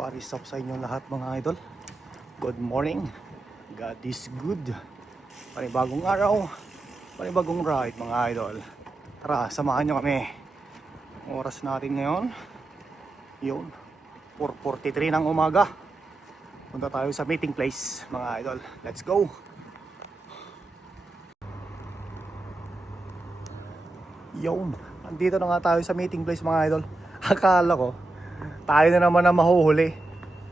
What is up sa inyo lahat mga idol? Good morning. God is good. Panibagong araw, panibagong ride mga idol. Tara, samahan nyo kami. Oras natin ngayon, yun, 4:43 ng umaga. Punta tayo sa meeting place mga idol. Let's go! Yun, andito na nga tayo sa meeting place mga idol. Akala ko tayo na naman ang mahuhuli.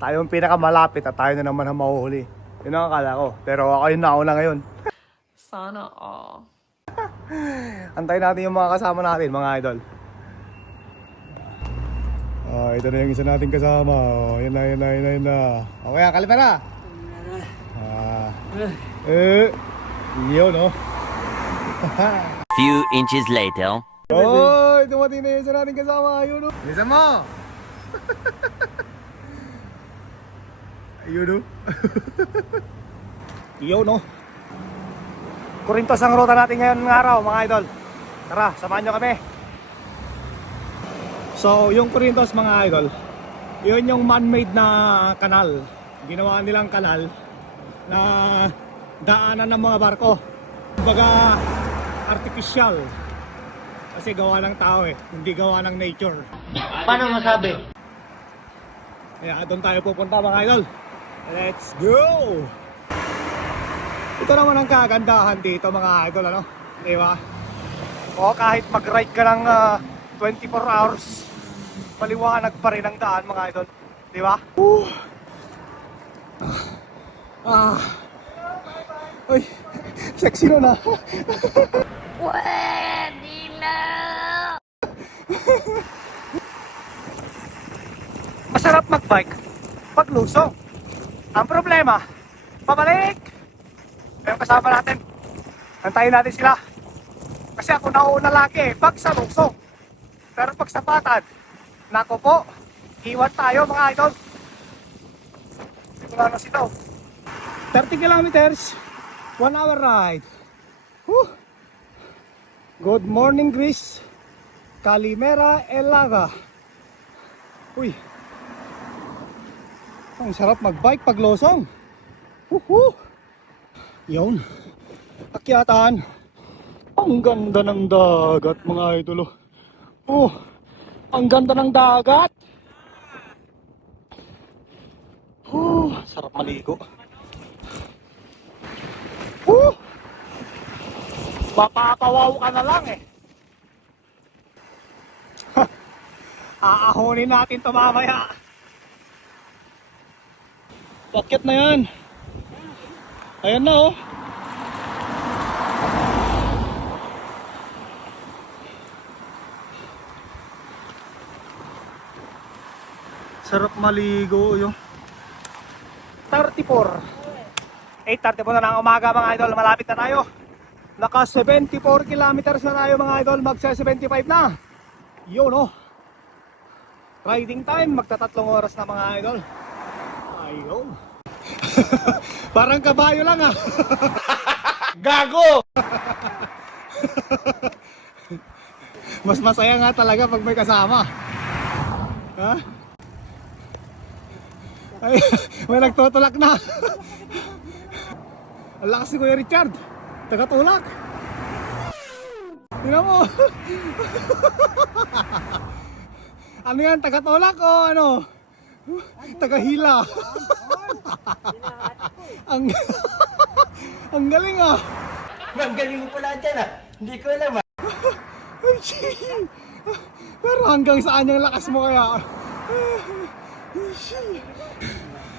Tayo ang pinakamalapit at tayo na naman ang mahuhuli. Yun ang akala ko. Pero ako yung nauna ngayon. Sana all. Antayin natin yung mga kasama natin mga idol. Ito na yung isa nating kasama. Yun na. Okay, kalima na. Yun no. Few inches later. Dumating na yung isa nating kasama. Yun no. Isa mo. Ayun no. Yun no. Corintos ang ruta natin ngayon ng araw mga idol. Tara, samahan nyo kami. So yung Corintos mga idol, yun yung man-made na kanal. Ginawa nilang kanal na daanan ng mga barko. Kumbaga artificial. Kasi gawa ng tao hindi gawa ng nature. Paano masabi? Kaya doon tayo pupunta mga idol. Let's go! Ito naman ang kagandahan dito mga idol, ano? Di ba? O kahit mag-ride ka ng 24 hours, maliwanag pa rin ang daan mga idol. Di ba? Uy, sexy nun ah. Pwede na! Masarap mag-bike pag lusong. Ang problema, pabalik! Pero kasama natin, antayin natin sila. Kasi ako nauna lagi pag sa lusong. Pero pag sa patad, nako po, iwan tayo mga idol. Wala na sitaw. 30 kilometers, 1 hour ride. Whew. Good morning Greece, Calimera, Elaga. Uy, ang sarap magbike pag losong. Woohoo! Yun, akyatan. Ang ganda ng dagat mga idol. Oh, ang ganda ng dagat. Oh, sarap maligo. Mapapawaw ka na lang Aahonin natin ito mamaya. Pakyat na yan. Ayan na oh. Sarap maligo yung 34. 8:34 na ng umaga mga idol. Malapit na tayo. Naka 74 kilometers na tayo mga idol. Magsa 75 na. Yun oh. Riding time. Magta3 oras na mga idol. Ayun. Parang kabayo lang ah. Gago! Mas masaya nga talaga pag may kasama. Ha? Ay, may nagtutulak na. Ang lakas ni Kuya Richard. Tagatulak. Tingnan mo. Ano yan? Tagatulak o ano? Tagahila. Ang galing ah. Ang galing mo pala dyan ah. Hindi ko alam ah. Pero hanggang saan yung lakas mo kaya?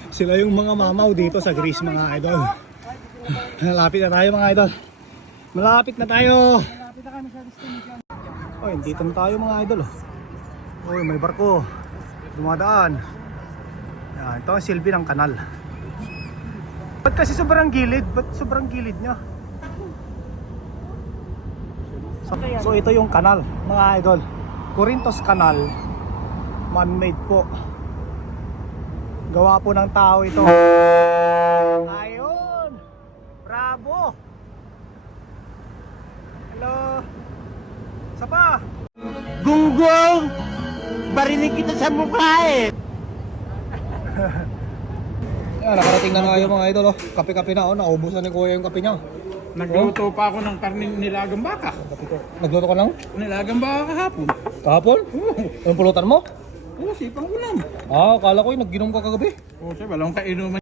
Sila yung mga mamaw dito sa Greece mga idol. Malapit na tayo mga idol. Malapit na tayo. Oy, dito na tayo mga idol. Oy, may barko. Dumadaan. Yan, ito ang silbi ng kanal. Ba't kasi sobrang gilid? Ba't sobrang gilid niya? So ito yung kanal mga idol. Corintos Canal. Man-made po. Gawa po ng tao ito. Ayun! Bravo! Hello! Isa pa! Gunggong! Barinig kita sa mukha eh! Yan, nakarating na nga yung mga idol. Oh. Kape-kape na. Oh. Naubos na ni Kuya yung kape niya. Nagluto pa ako ng karning nilagang baka. Nagluto ka lang? Nilagang baka kahapon. Kahapon? Anong pulutan mo? Oo, sipang ulam. Ah, kala ko yung nag-ginom ka kagabi. Oo, siya, walang kainuman.